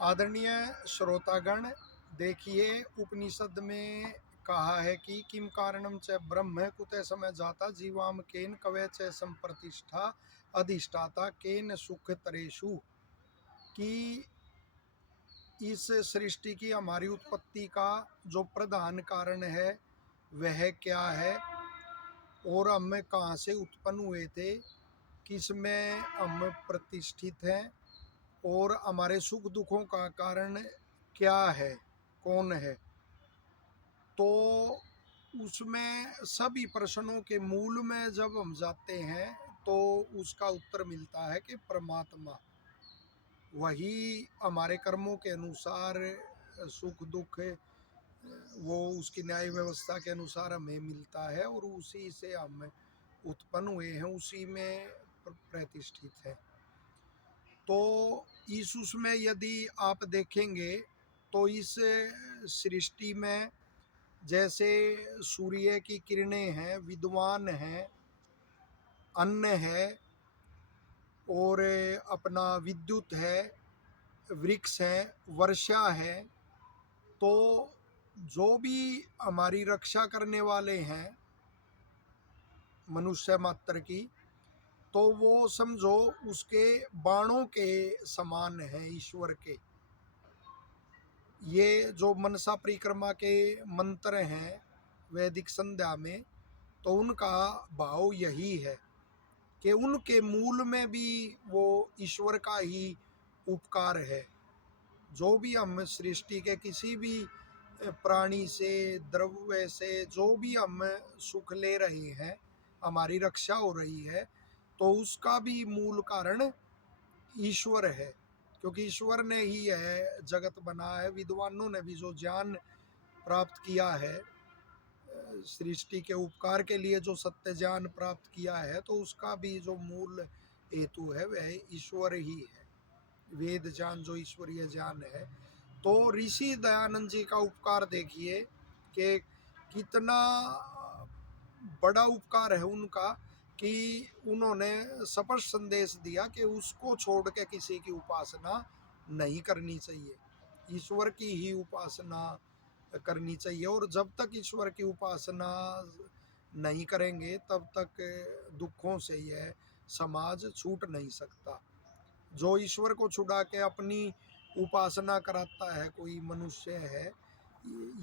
आदरणीय श्रोतागण, देखिए उपनिषद में कहा है कि किम कारणम च ब्रह्म कुतः समय जाता जीवाम केन कवय च संप्रतिष्ठा अधिष्ठाता केन सुख तरेषु। कि इस सृष्टि की हमारी उत्पत्ति का जो प्रधान कारण है वह क्या है, और हम कहाँ से उत्पन्न हुए थे, किस में हम प्रतिष्ठित हैं, और हमारे सुख दुखों का कारण क्या है, कौन है। तो उसमें सभी प्रश्नों के मूल में जब हम जाते हैं तो उसका उत्तर मिलता है कि परमात्मा वही हमारे कर्मों के अनुसार सुख दुख वो उसकी न्याय व्यवस्था के अनुसार हमें मिलता है, और उसी से हम उत्पन्न हुए हैं, उसी में प्रतिष्ठित है। तो इस उसमें यदि आप देखेंगे तो इस सृष्टि में जैसे सूर्य की किरणें हैं, विद्वान हैं, अन्न है, और अपना विद्युत है, वृक्ष है, वर्षा है, तो जो भी हमारी रक्षा करने वाले हैं मनुष्य मात्र की, तो वो समझो उसके बाणों के समान है ईश्वर के। ये जो मनसा परिक्रमा के मंत्र हैं वैदिक संध्या में, तो उनका भाव यही है कि उनके मूल में भी वो ईश्वर का ही उपकार है। जो भी हम सृष्टि के किसी भी प्राणी से, द्रव्य से जो भी हम सुख ले रहे हैं, हमारी रक्षा हो रही है, तो उसका भी मूल कारण ईश्वर है, क्योंकि ईश्वर ने ही यह जगत बना है। विद्वानों ने भी जो ज्ञान प्राप्त किया है, सृष्टि के उपकार के लिए जो सत्य ज्ञान प्राप्त किया है, तो उसका भी जो मूल हेतु है वह ईश्वर ही है। वेद ज्ञान जो ईश्वरीय ज्ञान है। तो ऋषि दयानंद जी का उपकार देखिए कि कितना बड़ा उपकार है उनका, कि उन्होंने स्पष्ट संदेश दिया कि उसको छोड़ के किसी की उपासना नहीं करनी चाहिए, ईश्वर की ही उपासना करनी चाहिए। और जब तक ईश्वर की उपासना नहीं करेंगे तब तक दुखों से यह समाज छूट नहीं सकता। जो ईश्वर को छुड़ा के अपनी उपासना कराता है, कोई मनुष्य है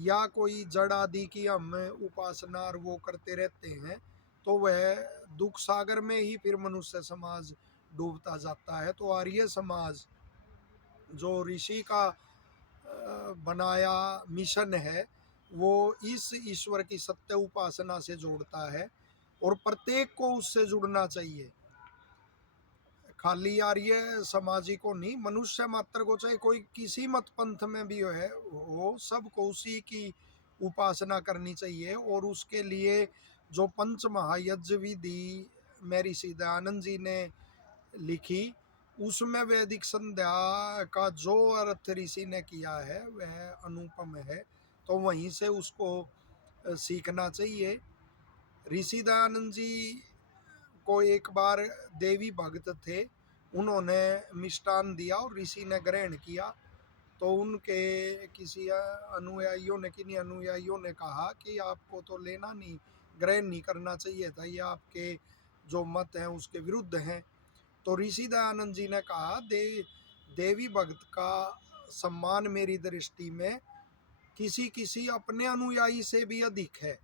या कोई जड़ आदि की हम उपासना और वो करते रहते हैं, तो वह दुख सागर में ही फिर मनुष्य समाज डूबता जाता है। तो आर्य समाज जो ऋषि का बनाया मिशन है, वो इस ईश्वर की सत्य उपासना से जोड़ता है, और प्रत्येक को उससे जुड़ना चाहिए। खाली आर्य समाजी को नहीं, मनुष्य मात्र को, चाहे कोई किसी मत पंथ में भी है, वो सबको उसी की उपासना करनी चाहिए। और उसके लिए जो पंच महायज्ञ विधि मेरी दयानंद जी ने लिखी, उसमें वैदिक संध्या का जो अर्थ ऋषि ने किया है वह अनुपम है। तो वहीं से उसको सीखना चाहिए। ऋषि दयानंद जी को एक बार देवी भक्त थे, उन्होंने मिष्टान दिया और ऋषि ने ग्रहण किया। तो उनके किसी अनुयायियों ने, किन्हीं अनुयायियों ने कहा कि आपको तो लेना नहीं, ग्रहण नहीं करना चाहिए था, ये आपके जो मत हैं उसके विरुद्ध हैं। तो ऋषि दयानंद जी ने कहा, देवी भक्त का सम्मान मेरी दृष्टि में किसी किसी अपने अनुयायी से भी अधिक है,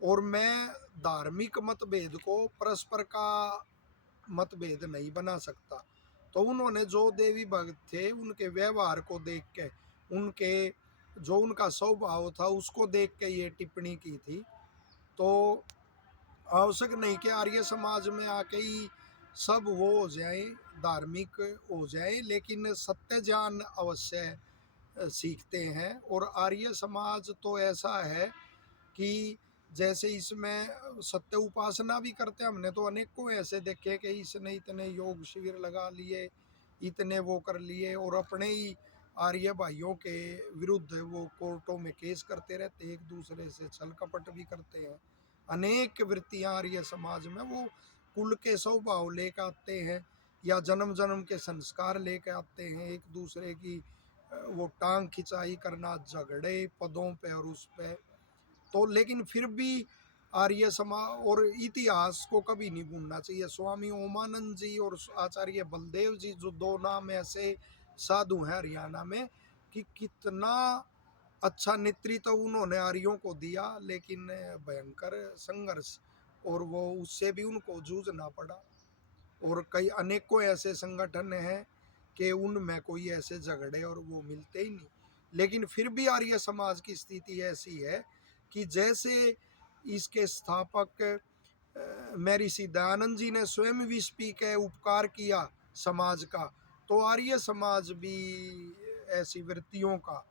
और मैं धार्मिक मतभेद को परस्पर का मतभेद नहीं बना सकता। तो उन्होंने जो देवी भक्त थे उनके व्यवहार को देख के, उनके जो उनका स्वभाव था उसको देख के ये टिप्पणी की थी। तो आवश्यक नहीं कि आर्य समाज में आके ही सब वो हो जाए, धार्मिक हो जाए, लेकिन सत्य ज्ञान अवश्य सीखते हैं। और आर्य समाज तो ऐसा है कि जैसे इसमें सत्य उपासना भी करते हैं। हमने तो अनेकों ऐसे देखे कि इसने इतने योग शिविर लगा लिए, इतने वो कर लिए, और अपने ही आर्य भाइयों के विरुद्ध वो कोर्टों में केस करते रहते, एक दूसरे से छल कपट भी करते हैं। अनेक वृत्तियां आर्य समाज में, वो कुल के स्वभाव लेकर आते हैं या जन्म जन्म के संस्कार लेकर आते हैं, एक दूसरे की वो टांग खिंचाई करना, झगड़े पदों पे और उस पे। तो लेकिन फिर भी आर्य समाज और इतिहास को कभी नहीं भूलना चाहिए। स्वामी ओमानंद जी और आचार्य बलदेव जी, जो दो नाम ऐसे साधु हैं हरियाणा में, कि कितना अच्छा नेतृत्व उन्होंने आर्यों को दिया, लेकिन भयंकर संघर्ष, और वो उससे भी उनको जूझना पड़ा। और कई अनेकों ऐसे संगठन हैं कि उनमें कोई ऐसे झगड़े और वो मिलते ही नहीं। लेकिन फिर भी आर्य समाज की स्थिति ऐसी है कि जैसे इसके स्थापक महर्षि दयानंद जी ने स्वयं विस्पी के उपकार किया समाज का, तो आर्य समाज भी ऐसी वृत्तियों का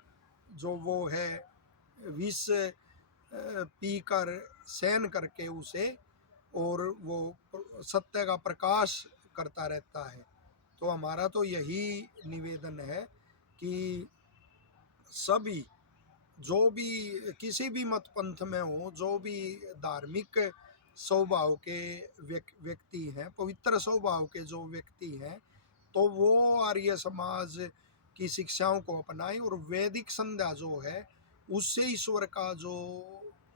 जो वो है विष पीकर सहन करके उसे, और वो सत्य का प्रकाश करता रहता है। तो हमारा तो यही निवेदन है कि सभी, जो भी किसी भी मत पंथ में हो, जो भी धार्मिक स्वभाव के व्यक्ति हैं, पवित्र स्वभाव के जो व्यक्ति हैं, तो वो आर्य समाज की शिक्षाओं को अपनाएं और वैदिक संध्या जो है उससे ईश्वर का जो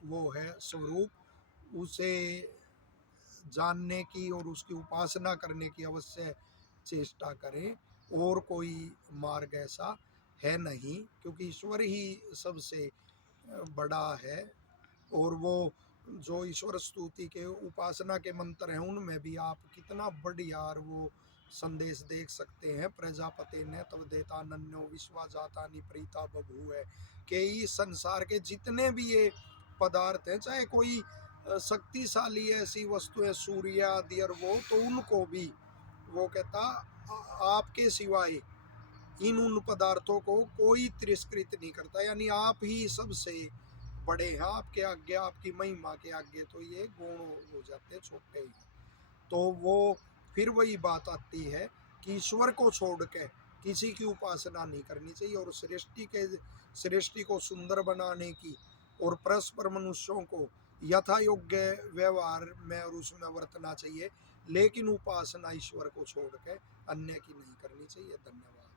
वो है स्वरूप, उसे जानने की और उसकी उपासना करने की अवश्य चेष्टा करें। और कोई मार्ग ऐसा है नहीं, क्योंकि ईश्वर ही सबसे बड़ा है। और वो जो ईश्वर स्तुति के उपासना के मंत्र हैं, उनमें भी आप कितना बढ़िया वो संदेश देख सकते हैं। प्रजापति ने तब देता नन्यो विश्वा जाता प्रीता बभू है, कि इस संसार के जितने भी ये पदार्थ हैं, चाहे कोई शक्तिशाली ऐसी वस्तुएं सूर्य आदि और वो, तो उनको भी वो कहता आपके सिवाय इन उन पदार्थों को कोई तिरस्कृत नहीं करता, यानी आप ही सबसे बड़े हैं, आपके आगे, आपकी महिमा के आगे तो ये गुण हो जाते छोटे ही। तो वो फिर वही बात आती है कि ईश्वर को छोड़ के किसी की उपासना नहीं करनी चाहिए, और सृष्टि को सुंदर बनाने की और परस्पर मनुष्यों को यथा योग्य व्यवहार में और उसमें वर्तना चाहिए, लेकिन उपासना ईश्वर को छोड़ के अन्य की नहीं करनी चाहिए। धन्यवाद।